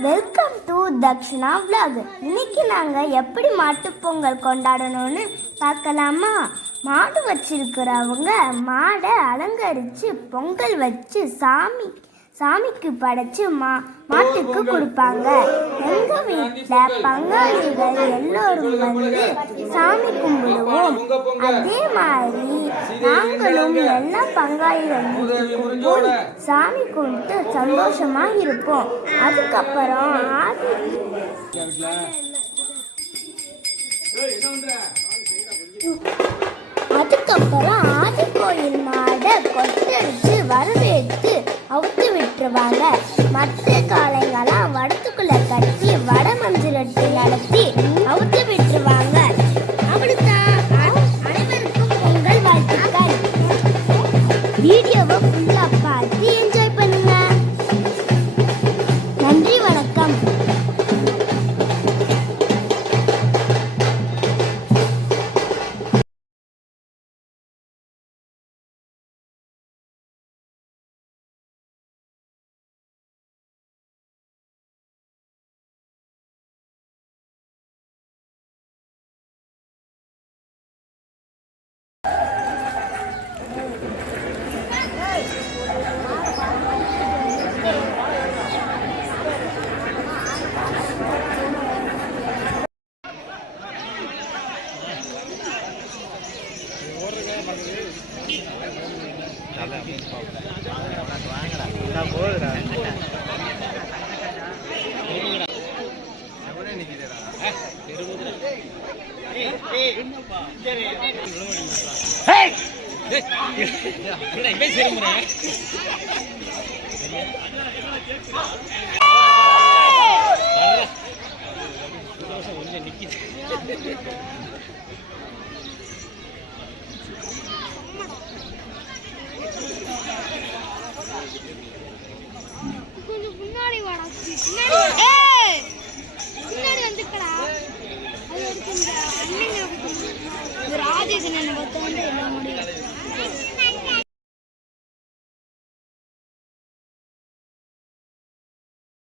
Welcome to Dakshana vlog. இன்னைக்கு நாங்கள் எப்படி மாட்டுப்பொங்கல் கொண்டாடணும்னு பார்க்கலாமா? மாடு வச்சிருக்கிறவங்க மாடை அலங்கரித்து பொங்கல் வச்சு சாமிக்கு படைச்சு மாட்டுக்கு கொடுப்பாங்க. எங்கள் வீட்டில் பங்காளிகள் எல்லோரும் வந்து சாமி கும்பிடுவோம். அதே மாதிரி நாங்களும் எல்லா பங்காளிகளும் போய் சாமி கும்பிட்டு சந்தோஷமா இருப்போம். அதுக்கப்புறம் ஆதி கோயில் மாடை கொட்டடிச்சு வரவேற்று அவுத்து விட்டுருவாங்க. மற்ற காளைங்களாம் வடத்துக்குள்ள கட்டி வட மஞ்சுரட்டு நடத்தி அவுத்து விட்டுருவாங்க. அப்படித்தான் அனைவருக்கும் பொங்கல் வாழ்த்துக்கள். வீடியோவை ஃபுல்லா பார்த்து என்ஜாய் பண்ணுங்க. நன்றி, வணக்கம். கொஞ்சம் முன்னாடி வாடா, முன்னாடி வந்துக்கடா. அது ஒரு ராஜேஷன் என்ன பார்த்தோம்.